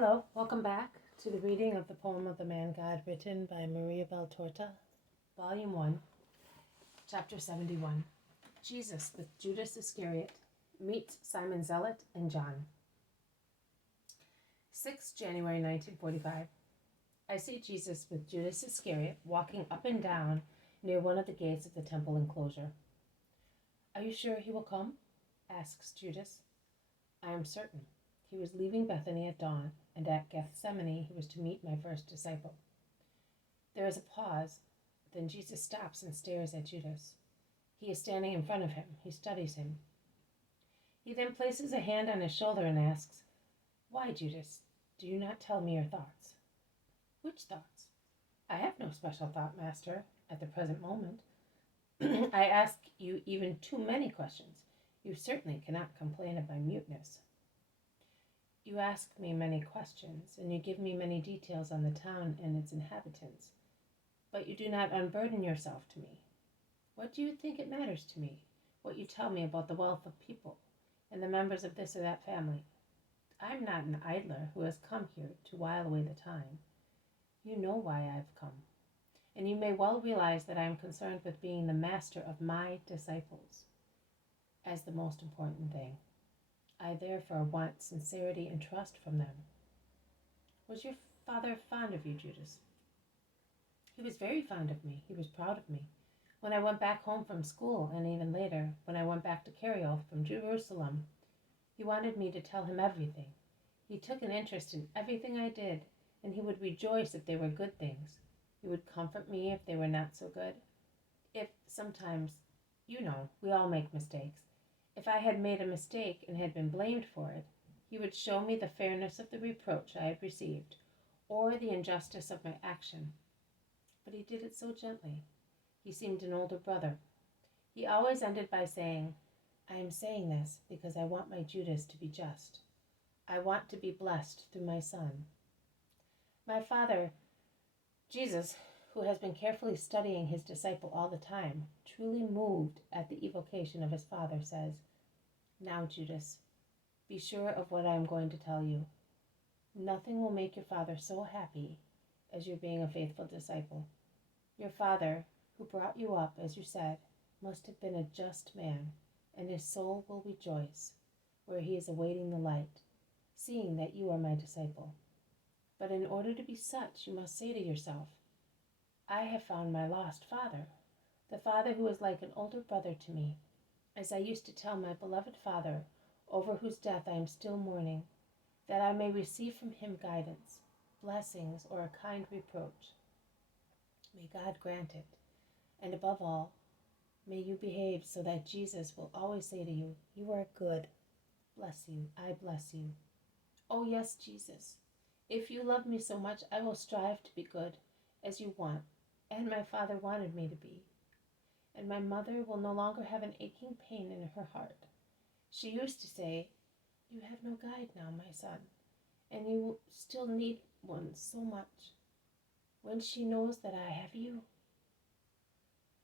Hello, welcome back to the reading of the poem of the Man God written by Maria Valtorta, Volume 1, Chapter 71. Jesus with Judas Iscariot meets Simon Zealot and John. 6 January 1945. I see Jesus with Judas Iscariot walking up and down near one of the gates of the temple enclosure. Are you sure he will come? Asks Judas. I am certain. He was leaving Bethany at dawn, and at Gethsemane he was to meet my first disciple. There is a pause, then Jesus stops and stares at Judas. He is standing in front of him. He studies him. He then places a hand on his shoulder and asks, Why, Judas, do you not tell me your thoughts? Which thoughts? I have no special thought, Master, at the present moment. I ask you even too many questions. You certainly cannot complain of my muteness. You ask me many questions, and you give me many details on the town and its inhabitants, but you do not unburden yourself to me. What do you think it matters to me, what you tell me about the wealth of people and the members of this or that family? I am not an idler who has come here to while away the time. You know why I have come, and you may well realize that I am concerned with being the master of my disciples as the most important thing. I therefore want sincerity and trust from them. Was your father fond of you, Judas? He was very fond of me. He was proud of me. When I went back home from school, and even later, when I went back to Iscariot from Jerusalem, he wanted me to tell him everything. He took an interest in everything I did, and he would rejoice if they were good things. He would comfort me if they were not so good. If sometimes, we all make mistakes. If I had made a mistake and had been blamed for it, he would show me the fairness of the reproach I had received, or the injustice of my action. But he did it so gently. He seemed an older brother. He always ended by saying, I am saying this because I want my Judas to be just. I want to be blessed through my son. My father, Jesus, who has been carefully studying his disciple all the time, truly moved at the evocation of his father, says, Now, Judas, be sure of what I am going to tell you. Nothing will make your father so happy as your being a faithful disciple. Your father, who brought you up, as you said, must have been a just man, and his soul will rejoice where he is awaiting the light, seeing that you are my disciple. But in order to be such, you must say to yourself, I have found my lost father, the father who is like an older brother to me, as I used to tell my beloved father, over whose death I am still mourning, that I may receive from him guidance, blessings, or a kind reproach. May God grant it, and above all, may you behave so that Jesus will always say to you, You are good. Bless you, I bless you. Oh yes, Jesus, if you love me so much, I will strive to be good, as you want, and my father wanted me to be. And my mother will no longer have an aching pain in her heart. She used to say, You have no guide now, my son, and you still need one so much. When she knows that I have you,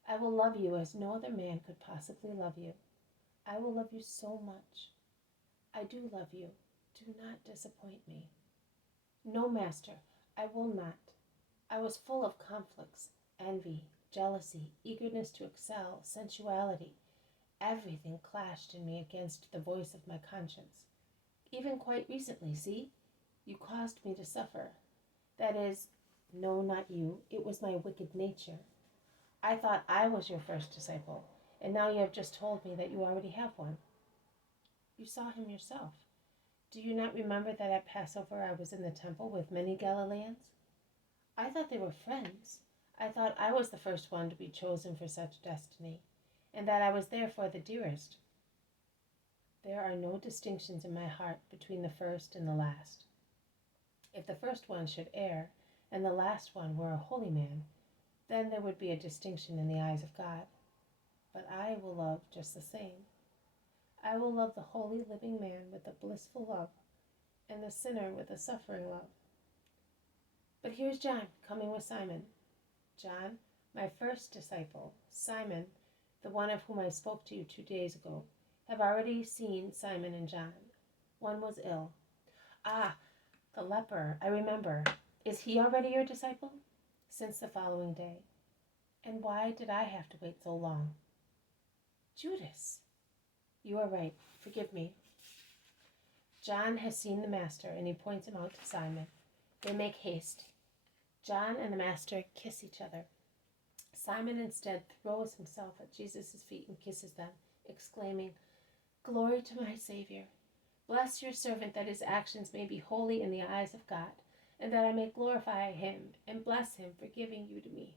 I will love you as no other man could possibly love you. I will love you so much. I do love you. Do not disappoint me. No, Master, I will not. I was full of conflicts, envy, jealousy, eagerness to excel, sensuality. Everything clashed in me against the voice of my conscience. Even quite recently, see? You caused me to suffer. That is, no, not you. It was my wicked nature. I thought I was your first disciple, and now you have just told me that you already have one. You saw him yourself. Do you not remember that at Passover I was in the temple with many Galileans? I thought they were friends. I thought I was the first one to be chosen for such destiny, and that I was therefore the dearest. There are no distinctions in my heart between the first and the last. If the first one should err, and the last one were a holy man, then there would be a distinction in the eyes of God. But I will love just the same. I will love the holy living man with a blissful love, and the sinner with a suffering love. But here's John coming with Simon. John, my first disciple, Simon, the one of whom I spoke to you 2 days ago, have already seen Simon and John. One was ill. Ah, the the leper, I remember. Is he already your disciple? Since the following day. And why did I have to wait so long? Judas. You are right. Forgive me. John has seen the Master, and he points him out to Simon. They make haste. John and the Master kiss each other. Simon instead throws himself at Jesus' feet and kisses them, exclaiming, Glory to my Savior. Bless your servant that his actions may be holy in the eyes of God, and that I may glorify him and bless him for giving you to me.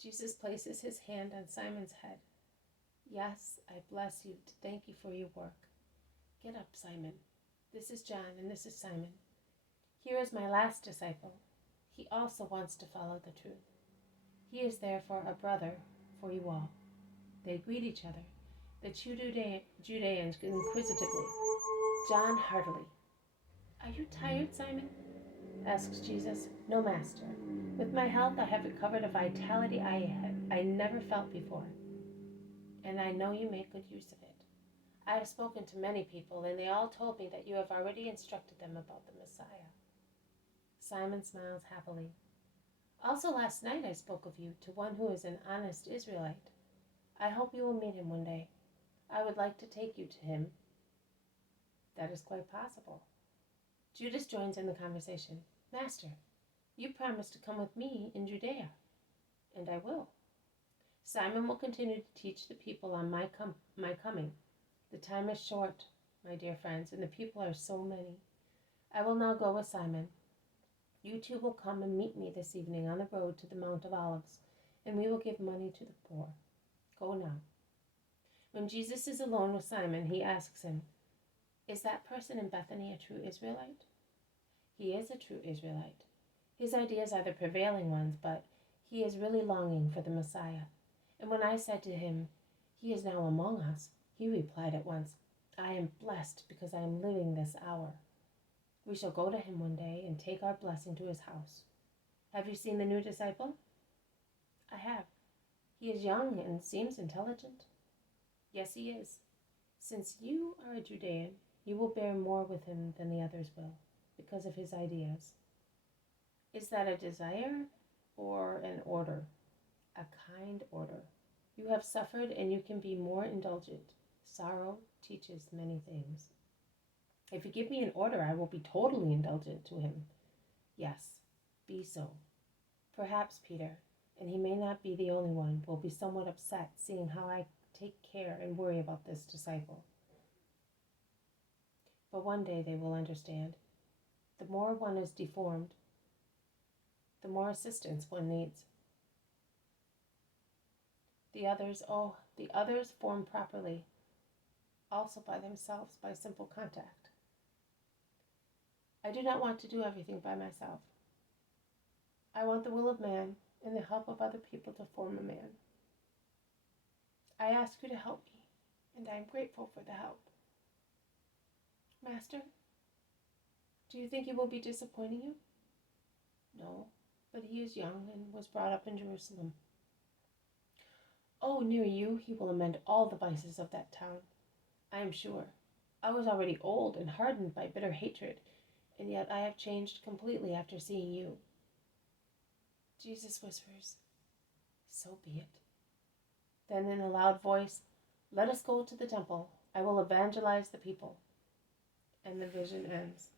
Jesus places his hand on Simon's head. Yes, I bless you to thank you for your work. Get up, Simon. This is John, and this is Simon. Here is my last disciple. He also wants to follow the truth. He is therefore a brother for you all. They greet each other, the two Judeans inquisitively, John heartily. Are you tired, Simon? Asks Jesus. No, Master. With my health I have recovered a vitality I never felt before, and I know you make good use of it. I have spoken to many people, and they all told me that you have already instructed them about the Messiah. Simon smiles happily. Also last night I spoke of you to one who is an honest Israelite. I hope you will meet him one day. I would like to take you to him. That is quite possible. Judas joins in the conversation. Master, you promised to come with me in Judea, and I will. Simon will continue to teach the people on my coming. The time is short, my dear friends, and the people are so many. I will now go with Simon. You two will come and meet me this evening on the road to the Mount of Olives, and we will give money to the poor. Go now. When Jesus is alone with Simon, he asks him, Is that person in Bethany a true Israelite? He is a true Israelite. His ideas are the prevailing ones, but he is really longing for the Messiah. And when I said to him, He is now among us, he replied at once, I am blessed because I am living this hour. We shall go to him one day and take our blessing to his house. Have you seen the new disciple? I have. He is young and seems intelligent. Yes, he is. Since you are a Judean, you will bear more with him than the others will, because of his ideas. Is that a desire or an order? A kind order. You have suffered and you can be more indulgent. Sorrow teaches many things. If you give me an order, I will be totally indulgent to him. Yes, be so. Perhaps Peter, and he may not be the only one, will be somewhat upset seeing how I take care and worry about this disciple. But one day they will understand. The more one is deformed, the more assistance one needs. The others form properly, also by themselves, by simple contact. I do not want to do everything by myself. I want the will of man and the help of other people to form a man. I ask you to help me, and I am grateful for the help. Master, do you think he will be disappointing you? No, but he is young and was brought up in Jerusalem. Oh, near you he will amend all the vices of that town, I am sure. I was already old and hardened by bitter hatred, and yet I have changed completely after seeing you. Jesus whispers, So be it. Then in a loud voice, Let us go to the temple. I will evangelize the people. And the vision ends.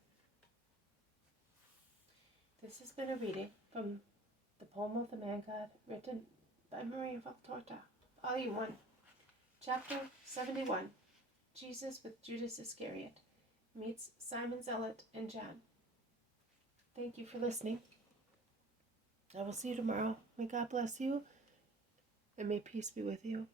This has been a reading from the poem of the Man God, written by Maria Valtorta, Volume 1, Chapter 71, Jesus with Judas Iscariot meets Simon Zealot and John. Thank you for listening. I will see you tomorrow. May God bless you, and may peace be with you.